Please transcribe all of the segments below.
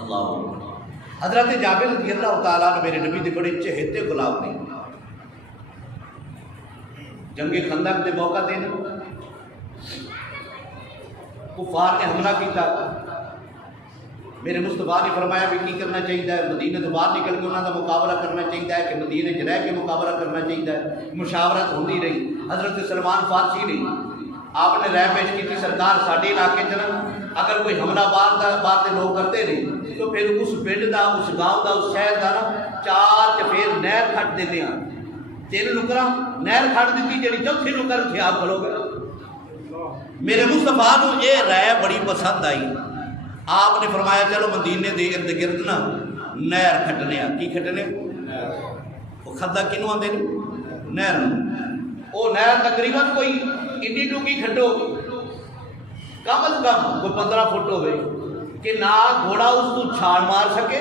اللہ حضرت جابر رضی اللہ تعالیٰ نے میرے نبی دے بڑے چہیتے غلام نے. جنگ خندق کے موقع تے کفار نے حملہ کیتا. میرے مصطفیٰ نے فرمایا بھی کی کرنا چاہیے، مدینے تو باہر نکل کے انہوں کا مقابلہ کرنا چاہیے کہ مدینے چ رہ کے مقابلہ کرنا چاہیے. مشاورت ہوتی رہی. حضرت سلمان فارسی نے آپ نے رائے پیش کی سرکار ساڈے علاقے چلن، اگر کوئی حملہ باہر کے لوگ کرتے رہے تو پھر اس پنڈ کا، اس گاؤں کا، اس شہر کا نا 4 چفیر نہر کھٹ دیتے ہیں. 3 نکرا نہر کھٹ دیتی، جی 4تھی نکر اتنے آپ کھلو گے. میرے مصطفیٰ کو یہ رائے بڑی پسند آئی. آپ نے فرمایا چلو مدینے دے ارد گرد نا نہر کھٹنے. کی کھٹنے؟ وہ کھدا کنوں آتے ہیں؟ نہر. وہ نہر تقریباً کوئی ایڈی ٹوکی کھٹو کم از کم کوئی 15 فٹ ہوئے کہ نہ گھوڑا اس کو چھال مار سکے،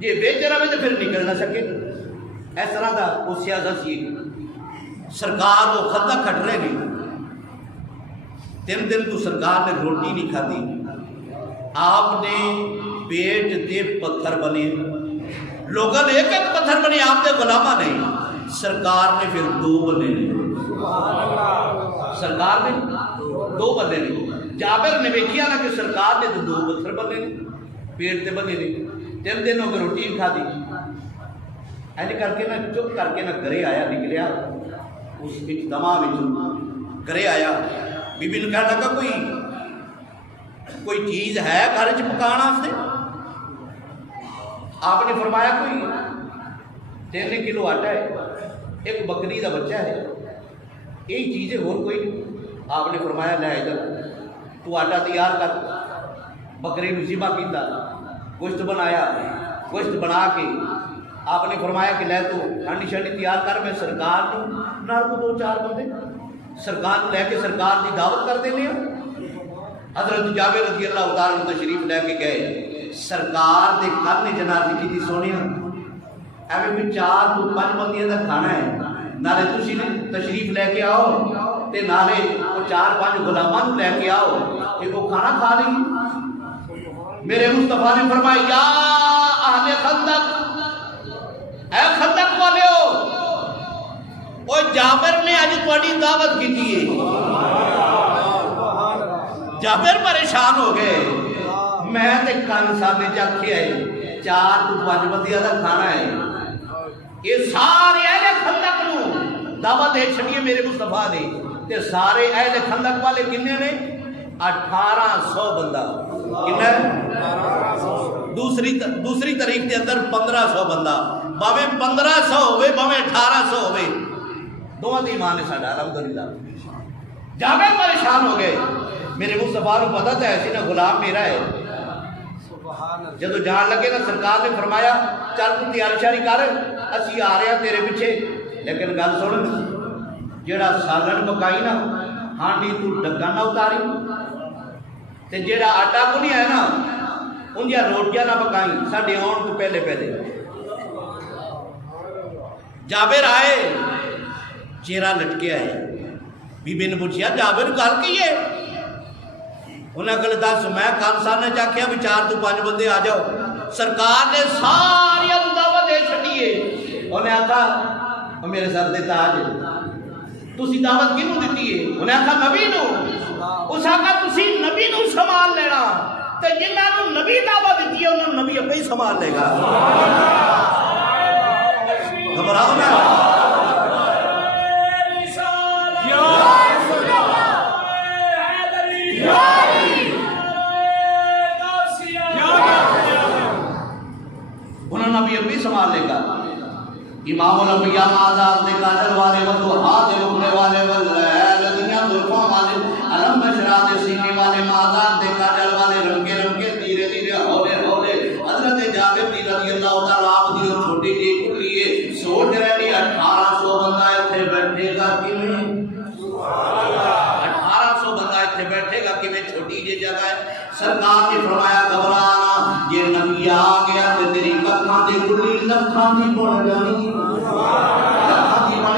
جی بچ رہے تو پھر نکل نہ سکے. اس طرح کا وہ سیاست سی. سرکار وہ کھدا کھٹ رہے ہیں. 3 دن تو سرکار نے روٹی نہیں کھادی. آپ نے پیٹ دے پتھر بنے، لوگوں نے ایک ایک پتھر بنے، آپ کے غلامہ نے. سرکار نے پھر 2 بنے نے. سرکار نے 2 بنے نے. جابر نے دیکھیا نا کہ سرکار نے تو 2 پتھر بنے نے، پیٹ تے بنے نے. 3 دن ہو کے روٹی نہیں کھا دی. ایسے کر کے نا چپ کر کے نا گھرے آیا، نکلیا اس اجتماع میں گھرے آیا. بی بی نے کہا لگا کوئی چیز ہے گھر چ پکانا سے؟ آپ نے فرمایا کوئی 3 کلو آٹا ہے، 1 بکری کا بچہ ہے، یہی چیز ہے، اور کوئی نہیں. آپ نے فرمایا لے ادھر تو آٹا تیار کر. بکری کو ذبح کیتا، گوشت بنایا. گوشت بنا کے آپ نے فرمایا کہ لے تو ہانڈی شانڈی تیار کر، میں سرکار کو 2-4 بندے سرکار کو لے کے سرکار کی دعوت کر دینے. حضرت جابر رضی اللہ تعالیٰ تشریف لے کے گئے. سرکار دے گھر نے جنازی کی تھی سونیا. ایویں بھی 4 تو 5 بندیاں کا کھانا ہے، نالے تسی تشریف لے کے آؤ تے نالے وہ 4-5 غلاماں لے کے آؤ کہ وہ کھانا کھا لیں. میرے مصطفیٰ نے فرمایا یا اہل خندق، اے خندق والیو، وہ جابر نے آج تہاڈی دعوت کی ہے. جابر پریشان ہو گئے. میں تے کن سامنے چکھے آئے 4 تو 5 بندیاں کا کھانا ہے. یہ سارے اہل خندق نو دعوت دے چھڑیے میرے مصطفیٰ نے. تے سارے اہل خندق والے کنے نے؟ 1800 بندہ. کنے؟ دوسری تاریخ کے اندر 1500 بندہ. باویں 1500 ہوئے باویں 1800 ہوئے، دونوں دی ایمان ہے ساڈا الحمدللہ. جابر پریشان ہو گئے. میرے مصطفیٰ کو پتا تھا ایسی نا غلام میرا ہے. جدو جان لگے نا سرکار نے فرمایا چل تو تیاری شاری کر، اسی آ رہے ہیں تیرے پیچھے. لیکن گل سن، جیڑا سالن پکائی نا ہانڈی تو ڈگا نہ اتاری، تے جیڑا آٹا کو نہیں ہے نا انجا روٹیاں نہ پکائی ساڈے آن کو پہلے. جابر آئے، چہرہ لٹکے آئے. بی بی نے پوچھا جابر گل کی ہے؟ انہیں کہا دس میں کل سامنے چاکھیا بھی 4 تو 5 بندے آ جاؤ. سرکار نے ساری دعوت دے چھڑیے. انہیں آخا میرے سر دے تاج تسی دعوت کینوں دیتی ہے؟ انہیں آخا نبی نو. اس آخا تسی نبی نو سنبھال لینا تے جنہاں نو نبی دعوت دیتی ہے انہوں نبی اپنے ہی سنبھال لے گا. گھبراؤ نا. نبی ابھی سنبھال لے گا. امام الانبیاء آزاد دے کاجل والے والدوحا دے رکنے والے والدنیا ظلفوں والے علم بشرا دے سینے والے آزاد دے کاجل والے رنگے رنگے دھیرے دھیرے ہولے ہولے. حضرت جابر رضی اللہ تعالیٰ آپ دی چھوٹی جی کلیے سوچ رہے 1800 بندہ اتنے بیٹھے گا کیویں؟ 1800 بندہ اتنے بیٹھے گا کیویں؟ چھوٹی جی جگہ ہے. سرکار نے فرمایا گھبرانا، یہ نبی آ گیا تو تیری ککھاں دی کلی لکھاں دی بن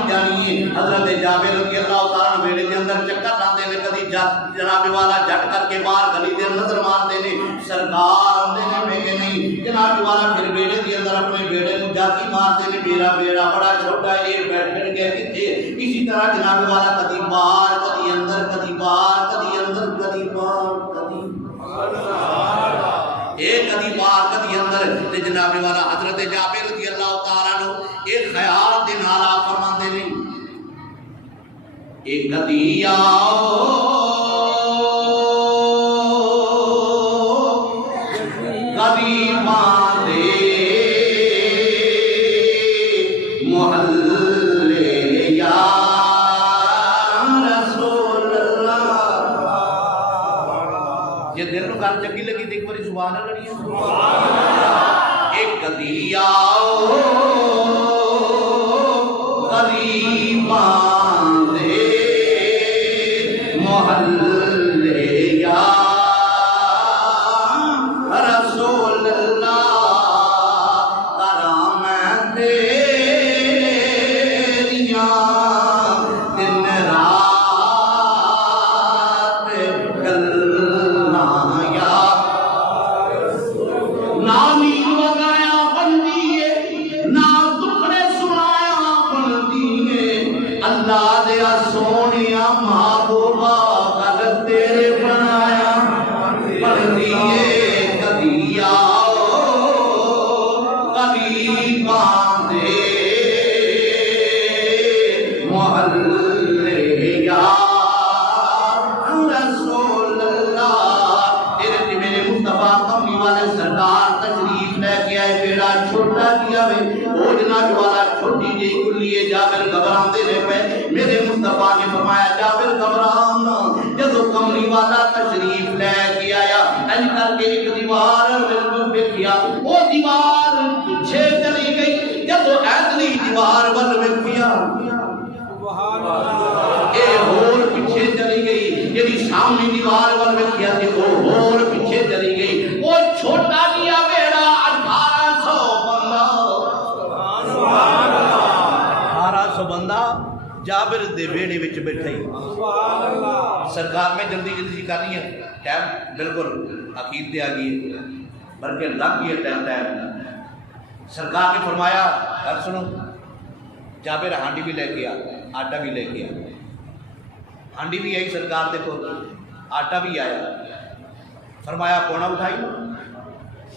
جانی. حضرت جابر رضی اللہ تعالیٰ بیڑے کے اندر چکر لاندے نے، کدی جناب والا جٹ کر کے باہر گلی دے نظر مارتے ہیں سرکار آتے ہیں میں کہ نہیں جناب والا پھر بیڑے کے اندر اپنے بیڑے کو جاتی مارتے ہیں میرا بیڑا بڑا چھوٹا ہے یہ بیٹھ گیا کتنے اسی طرح جناب والا کدی باہر کدی اندر کدی باہر کدی اندر کدی باہر کدی ایک کدی باہر کدی اندر تے جناب والا حضرت جابر رضی اللہ تعالیٰ عنہ ایک خیال دے نال آپ فرماندے نے ایک کدی کدی باندے محلے یا رسول اللہ یہ دل نو گل چنگی لگی تے ایک باری سبحان اللہ لڑی ایک کدی کدی باندے محلے یا رسول اللہ کرام تیریاں دن رات گلاں یا نہ نیند وگایا بندی ہے نہ دکھڑے سنایا بندی ہے اللہ دیا سونیا محبوبہ کل تیرے بنایا بندی ہے کبھی آؤ کبھی باندھے محلے یا رسول اللہ تیرے میرے مصطفیٰ کملی والے سرکار تشریف لے کے آئے بیڑا چھوٹا کیا وے وہ جناب والا چھوٹی جی کلیے جابر گھبران دے رہے پہ میرے مصطفیٰ نے فرمایا جابر گھبران جدو کملی والا تشریف لے کے آیا این کر کے ایک دیوار دیکھیا وہ دیوار پیچھے چلی گئی جدو ایتنی دیوار بل دیکھیا اے اور پیچھے چلی گئی یعنی سامنے دیوار بل دیکھیا تھی وہ اور پیچھے چلی گئی وہ چھوٹا دیا بیڑا 1800 بندہ 1800 بندہ جابر دے بیڑے وچ بیٹھے سرکار میں جلدی جلدی کرنی ہے ٹائم بالکل اخیر تے آ گئی بلکہ لگ گئی ٹائم سرکار نے فرمایا گل سنو جابر ہانڈی بھی لے کے آ آٹا بھی لے کے آ ہانڈی بھی آئی سرکار دیکھو آٹا بھی آیا فرمایا کونا اٹھائی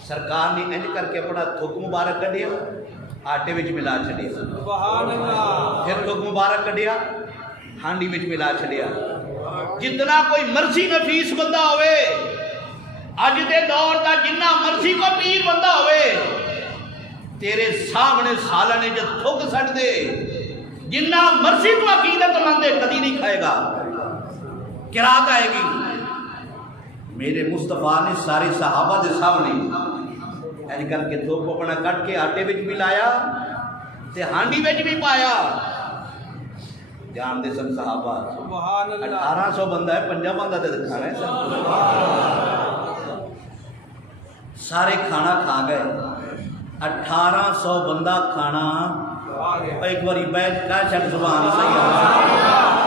سرکار نے انج کر کے اپنا تھک مبارک کڈیا آٹے وچ ملا چھڈیا پھر تھک مبارک کڈیا ہانڈی وچ ملا چھڈیا جتنا کوئی مرضی نفیس بندہ ہوئے اج دے دور دا جنہ مرضی کو پیر بندہ ہوئے تیرے سامنے سالنے جو تھک سٹ دے جنہ مرضی تو عقیدت مندے کدی نہیں کھائے گا قرات آئے گی میرے مصطفیٰ نے سارے صحابہ دے سامنے ایج کر کے تھوک اپنا کٹ کے آٹے وچ بھی لایا تے ہانڈی وچ بھی پایا جان دے سن صحابہ 1800 بندہ ہے 5 بندہ تے کھانا ہے سارے کھانا کھا گئے 1800 بندہ کھانا ایک باری بیٹھ کا چھٹ سبحان اللہ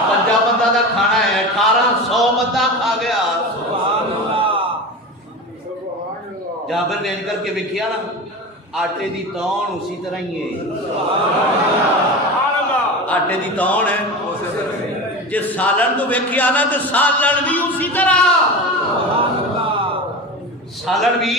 5 بندہ دا کھانا ہے 1800 بندہ کھا گیا جابر نے کر کے وکھیا نا آٹے دی تون اسی طرح ہی ہے آٹے دی تون ہے جے سالن تو وکھیا نا تے سالن بھی اسی طرح سالن بھی